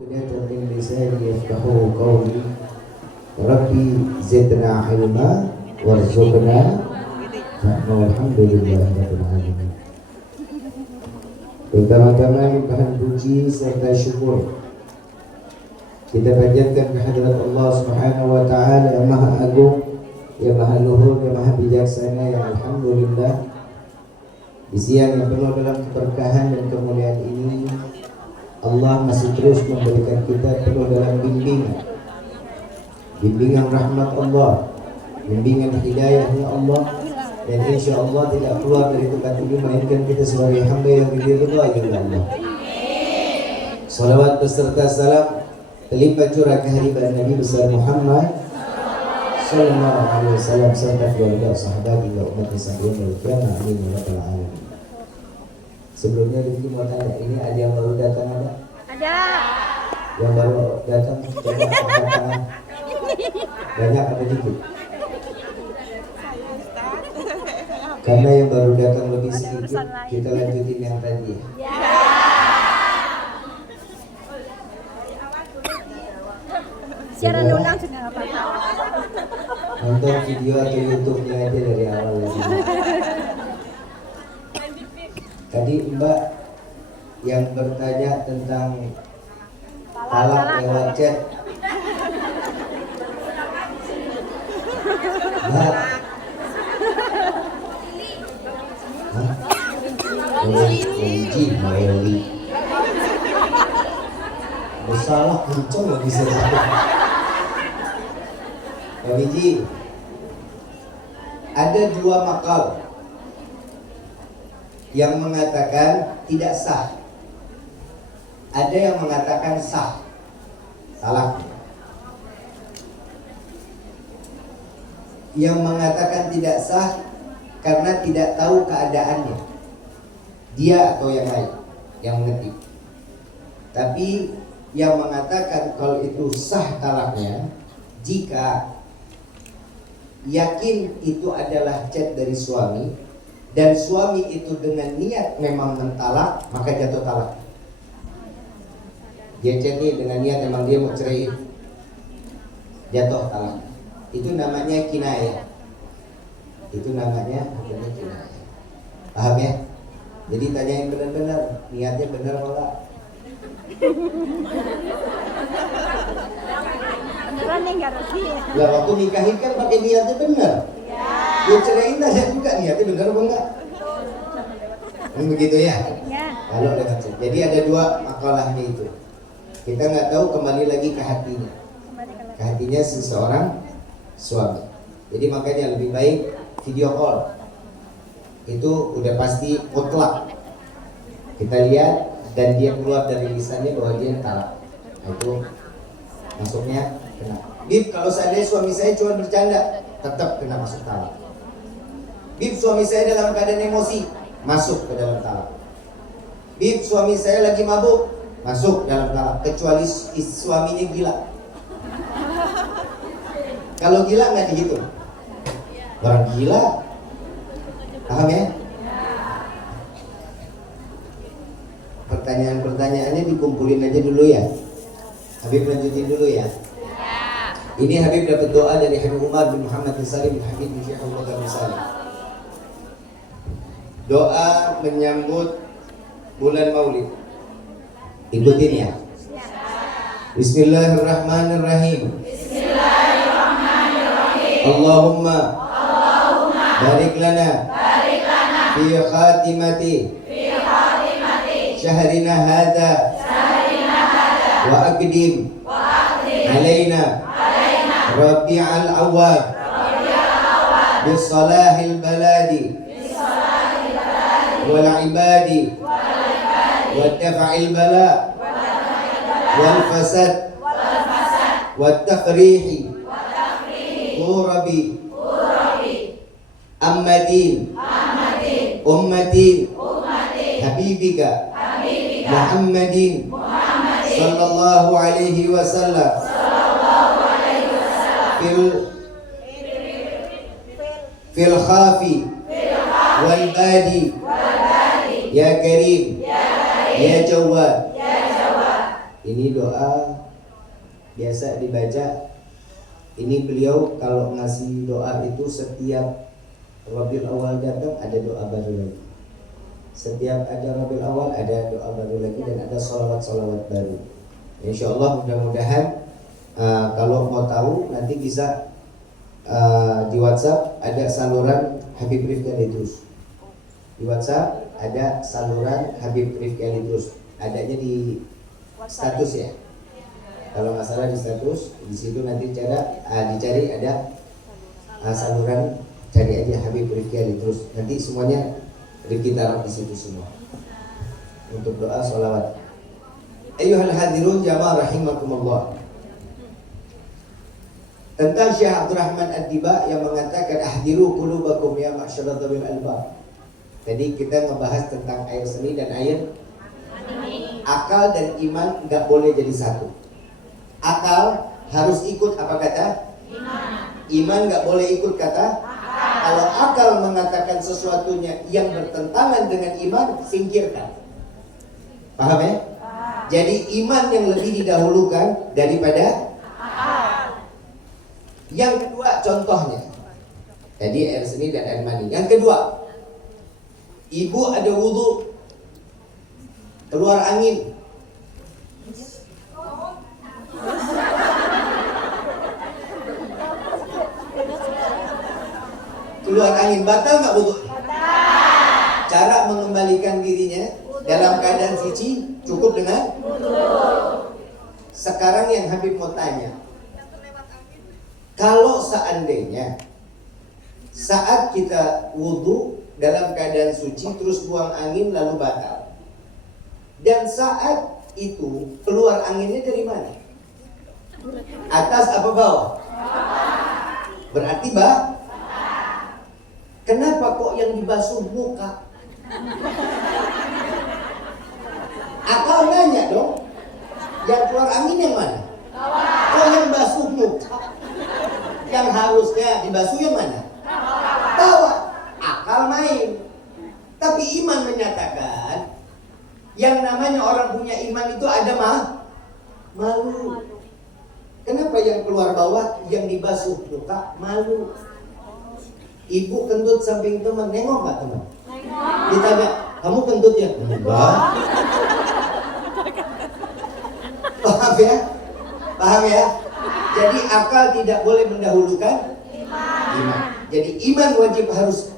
من لساني يفقهوا قولي ربي زدنا علما وارزقنا فهما والحمد لله رب العالمين. Pertama-tama bahan puji serta syukur kita panjatkan kehadirat Allah Subhanahu wa taala yang Maha Agung, yang Maha Luhur, yang Maha Bijaksana, yang alhamdulillah di siang yang penuh dalam keberkahan dan kemuliaan ini Allah masih terus memberikan kita penuh dalam bimbingan rahmat Allah, bimbingan hidayahnya Allah, dan insya Allah tidak keluar dari tempat ini melainkan kita sebagai hamba yang diridhai oleh Allah. Salawat beserta salam terlimpah curah kehadiran Nabi besar Muhammad sallallahu alaihi wasallam serta keluarga sahabat hingga umat Islam yang kiamat. Amin ya rabbal alamin. Sebelumnya Rifki mau tanya, ini ada yang baru datang ada? Ada. Yang baru datang coba angkat tangan. Banyak ada dikit? Karena yang baru datang lebih sedikit, kita lanjutin yang tadi. Ya. Siaran ulang sudah apa-apa. Nonton video atau YouTube-nya aja dari awal lagi. Tadi Mbak yang bertanya tentang talak lewat chat. Mbak, Kunci Meli bersalah kenceng lagi saya. Pak Biji, ada dua makal yang mengatakan tidak sah, ada yang mengatakan sah. Salah. Yang mengatakan tidak sah karena tidak tahu keadaannya, dia atau yang lain yang mengetik. Tapi yang mengatakan kalau itu sah talaknya jika yakin itu adalah chat dari suami dan suami itu dengan niat memang mentalak, maka jatuh talak. Dia chatnya dengan niat memang dia mau cerai, jatuh talak. Itu namanya kinayah. Itu namanya kinayah. Paham ya? Jadi tanya yang benar-benar, niatnya benar atau enggak? Beneran enggak Rosi? Lah waktu nikahin kan pakai niatnya benar. Dia ceraiin aja juga niatnya benar apa enggak? Begitu ya? Ya. Kalau dengan jadi ada dua makalahnya itu. Kita nggak tahu, kembali lagi ke hatinya. Ke hatinya seseorang suami. Jadi makanya lebih baik video call. Itu udah pasti mutlak. Kita lihat dan dia keluar dari lisannya bahwa dia talak. Nah, itu masuknya kena. Bib, kalau seandainya suami saya cuma bercanda, tetap kena masuk talak. Bib, suami saya dalam keadaan emosi, masuk ke dalam talak. Bib, suami saya lagi mabuk, masuk dalam talak. Kecuali suaminya gila. Kalau gila nggak dihitung. Orang gila, paham ya? Pertanyaan-pertanyaannya dikumpulin aja dulu ya. Habib lanjutin dulu ya. Ini Habib dapat doa dari Habib Umar bin Muhammad bin Salim bin Habib bin Syekh Abdullah bin Salim. Doa menyambut bulan Maulid. Ikutin ya. Bismillahirrahmanirrahim. Allahumma barik lana fi khatimati syahrina hadha wa aqdim alaina rabi'al awwal bis salahil baladi wal ibadi wa dafa'il bala wal fasad wat tafrihi Urabi Ammadin Ummatin Habibika Muhammadin Sallallahu alaihi wasallam Fil khafi Wal badi Ya Karim Ya Jawad Ini doa biasa dibaca. Ini beliau kalau ngasih doa itu setiap Rabiul Awal datang ada doa baru lagi. Setiap ada Rabiul Awal ada doa baru lagi dan ada sholawat-sholawat baru. Insya Allah mudah-mudahan kalau mau tahu nanti bisa di WhatsApp ada saluran Habib Rifki Alitrus. Di WhatsApp ada saluran Habib Rifki Alitrus. Adanya di status ya. Kalau nggak salah di status, di situ nanti dicari ada saluran, cari aja Habib Rifki Alitrus. Nanti semuanya Rifki taruh di situ semua. Untuk doa sholawat. Ayyuhal hadirun jamaah rahimakumullah. Tentang Syekh Abdurrahman Ad-Diba yang mengatakan ahdiru qulubakum ya ma'syarad dzawil albab. Tadi kita ngebahas tentang air seni dan air akal dan iman nggak boleh jadi satu. Akal harus ikut apa kata? Iman nggak boleh ikut kata? Kalau akal mengatakan sesuatunya yang bertentangan dengan iman, singkirkan. Paham ya? Jadi iman yang lebih didahulukan daripada akal. Yang kedua contohnya, tadi air seni dan air mani. Yang kedua, ibu ada wudhu, keluar angin. Keluar angin, batal nggak wudhu? Cara mengembalikan dirinya dalam keadaan suci cukup dengan wudhu. Sekarang yang Habib mau tanya, kalau seandainya saat kita wudhu dalam keadaan suci terus buang angin lalu batal, dan saat itu keluar anginnya dari mana? Atas apa bawah? Berarti kenapa kok yang dibasuh muka? Akal nanya dong, yang keluar angin yang mana? Kok yang basuh muka? Yang harusnya dibasuh yang mana? Bawah. Akal main. Tapi iman menyatakan yang namanya orang punya iman itu ada malu. Kenapa yang keluar bawah, yang dibasuh muka malu? Ibu kentut samping teman, nengok gak teman? Ditanya, kamu kentutnya? Enggak. Paham ya? Paham ya? Jadi akal tidak boleh mendahulukan iman. Jadi iman wajib harus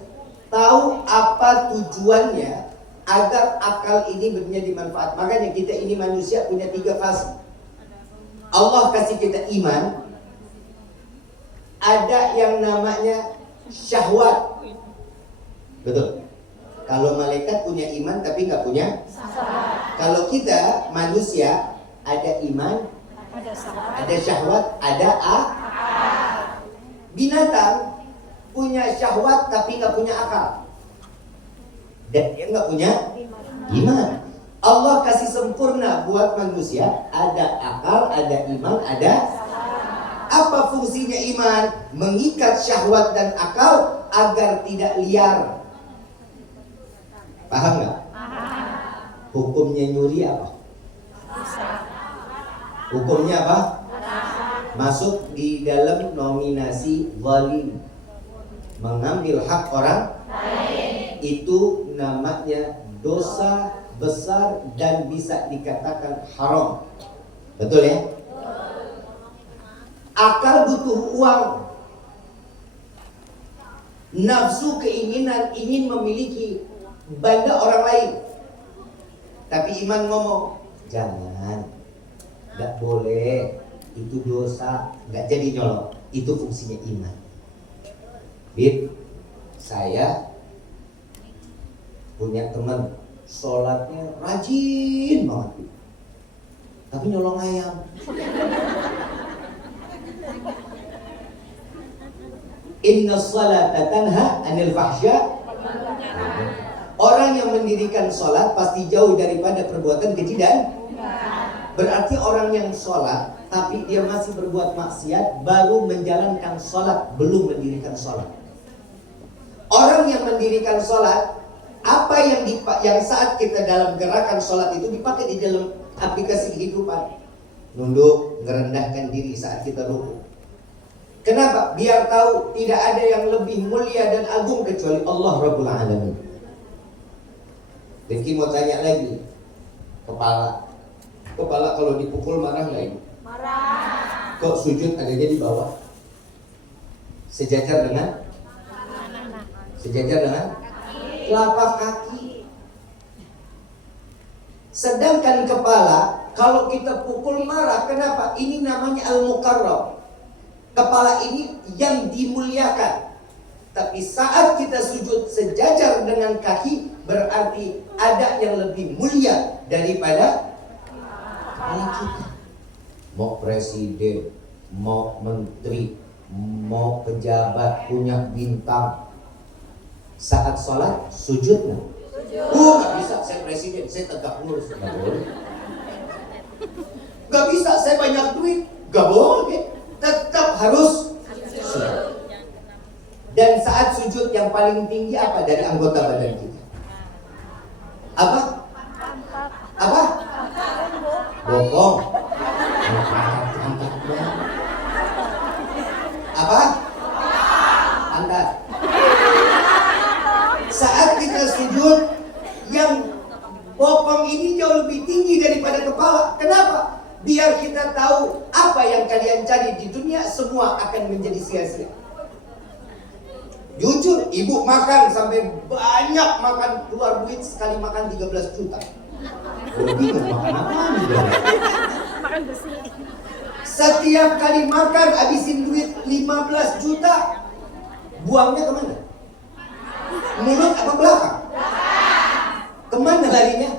tahu apa tujuannya agar akal ini benar dimanfaat. Makanya kita ini manusia punya 3 fase. Allah kasih kita iman. Ada yang namanya syahwat. Betul. Kalau malaikat punya iman tapi nggak punya. Kalau kita manusia ada iman, ada syahwat, ada binatang punya syahwat tapi nggak punya akal, dan dia nggak punya iman. Allah kasih sempurna buat manusia, ada akal, ada iman, ada. Apa fungsinya iman? Mengikat syahwat dan akal agar tidak liar. Paham nggak? Hukumnya nyuri apa? Hukumnya apa? Masuk di dalam nominasi zalim. Mengambil hak orang lain. Itu namanya dosa besar dan bisa dikatakan haram. Betul ya? Akal butuh uang. Nafsu keinginan ingin memiliki benda orang lain. Tapi iman ngomong, jangan, gak boleh, itu dosa, gak jadi nyolong. Itu fungsinya iman. Bib, saya punya teman sholatnya rajin banget, tapi nyolong ayam. Inna sholata tanha anil fahsya. Orang yang mendirikan sholat pasti jauh daripada perbuatan keji dan berarti orang yang sholat tapi dia masih berbuat maksiat baru menjalankan sholat, belum mendirikan sholat. Orang yang mendirikan sholat, apa yang saat kita dalam gerakan sholat itu dipakai di dalam aplikasi kehidupan. nunduk, merendahkan diri saat kita ruku. Kenapa? Biar tahu tidak ada yang lebih mulia dan agung kecuali Allah Rabbul Alamin. Dengki mau tanya lagi, kepala kalau dipukul marah nggak ibu? Marah. Kok sujud adanya di bawah? Sejajar dengan telapak kaki. Sedangkan kepala kalau kita pukul marah, kenapa? Ini namanya al-mukarram. Kepala ini yang dimuliakan. Tapi saat kita sujud sejajar dengan kaki, berarti ada yang lebih mulia daripada kepala kita. Mau presiden, mau menteri, mau pejabat punya bintang, saat sholat sujud nggak? Nggak bisa, saya presiden, saya tegak lurus, nggak boleh. Nggak bisa, saya banyak duit, nggak boleh. Tetap harus sujud. Dan saat sujud yang paling tinggi apa dari anggota badan kita? Apa? Bokong. Apa? Pantat. Saat kita sujud, yang bokong ini jauh lebih tinggi daripada kepala. Kenapa? Biar kita tahu apa yang kalian cari di dunia semua akan menjadi sia-sia. Jujur, ibu makan sampai banyak makan, keluar duit sekali makan 13 juta. Bingung makan apa nih? Makan besi. Setiap kali makan habisin duit 15 juta. Buangnya kemana? Mulut apa belakang? Kemana larinya?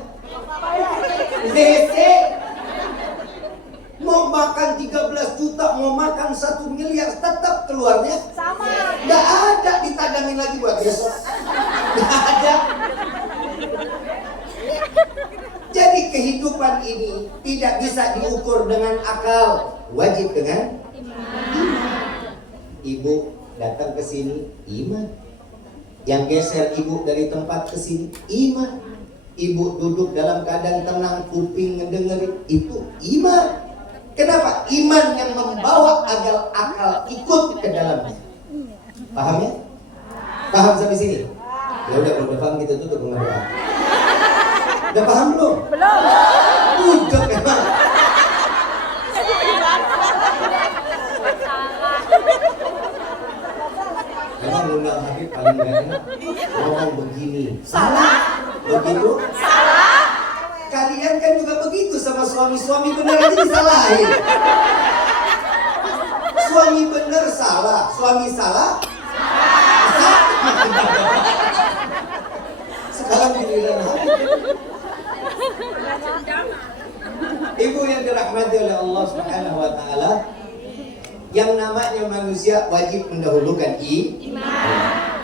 WC. Mau makan 13 juta, mau makan 1 miliar, tetap keluarnya Sama. nggak ada, ditadangin lagi buat besok. Nggak ada. Jadi kehidupan ini tidak bisa diukur dengan akal, wajib dengan iman. Ibu datang ke sini, iman. Yang geser ibu dari tempat ke sini, iman. Ibu duduk dalam keadaan tenang, kuping ngedengerin, itu iman. Kenapa? Iman yang membawa agar akal ikut ke dalamnya. Paham ya? Paham sampai sini? Ya udah, kalau udah paham kita tutup dengan doa. Udah paham belum? Belum. Udah memang. Memang undang Habib paling gak enak ngomong begini. Salah? Begitu? Salah? Kalian kan juga begitu sama suami-suami benar aja disalahin. Suami benar salah, suami salah. Sekarang giliran Habib. Ibu yang dirahmati oleh Allah Subhanahu wa taala, yang namanya manusia wajib mendahulukan iman.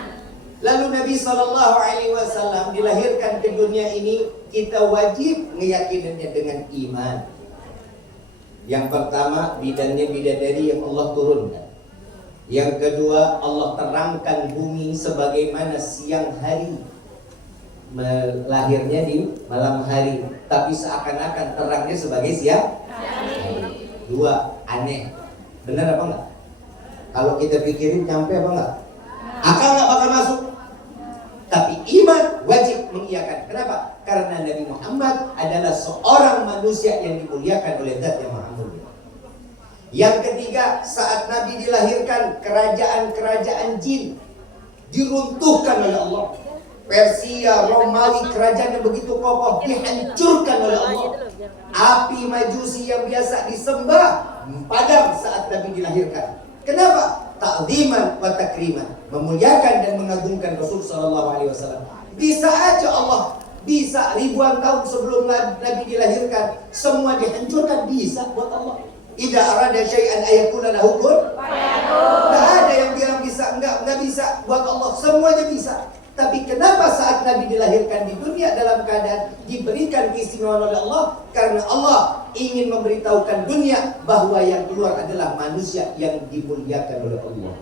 Lalu Nabi SAW dilahirkan ke dunia ini, kita wajib meyakininya dengan iman. Yang pertama, bidannya bidadari yang Allah turunkan. Yang kedua, Allah terangkan bumi sebagaimana siang hari, melahirnya di malam hari, tapi seakan-akan terangnya sebagai siang hari. Dua, aneh. Benar apa enggak? Kalau kita pikirin nyampe apa enggak? Akal enggak bakal masuk. Tapi iman wajib mengiyakan. Kenapa? Karena Nabi Muhammad adalah seorang manusia yang dimuliakan oleh Zat yang Maha Mulia. Yang ketiga, saat Nabi dilahirkan, kerajaan-kerajaan jin diruntuhkan oleh Allah. Persia, Romawi, kerajaan yang begitu kokoh dihancurkan oleh Allah. Api majusi yang biasa disembah padam saat Nabi dilahirkan. Kenapa? Ta'ziman wa takriman, memuliakan dan mengagungkan Rasul sallallahu alaihi wasallam. Bisa aja Allah bisa ribuan tahun sebelum Nabi dilahirkan semua dihancurkan, bisa buat Allah. Idza arada syai'an ayakuna lahu kun fayakun. Enggak ada yang bilang bisa, enggak bisa buat Allah, semuanya bisa. Tapi kenapa saat Nabi dilahirkan di dunia dalam keadaan diberikan keistimewaan oleh Allah? Karena Allah ingin memberitahukan dunia bahwa yang keluar adalah manusia yang dimuliakan oleh Allah.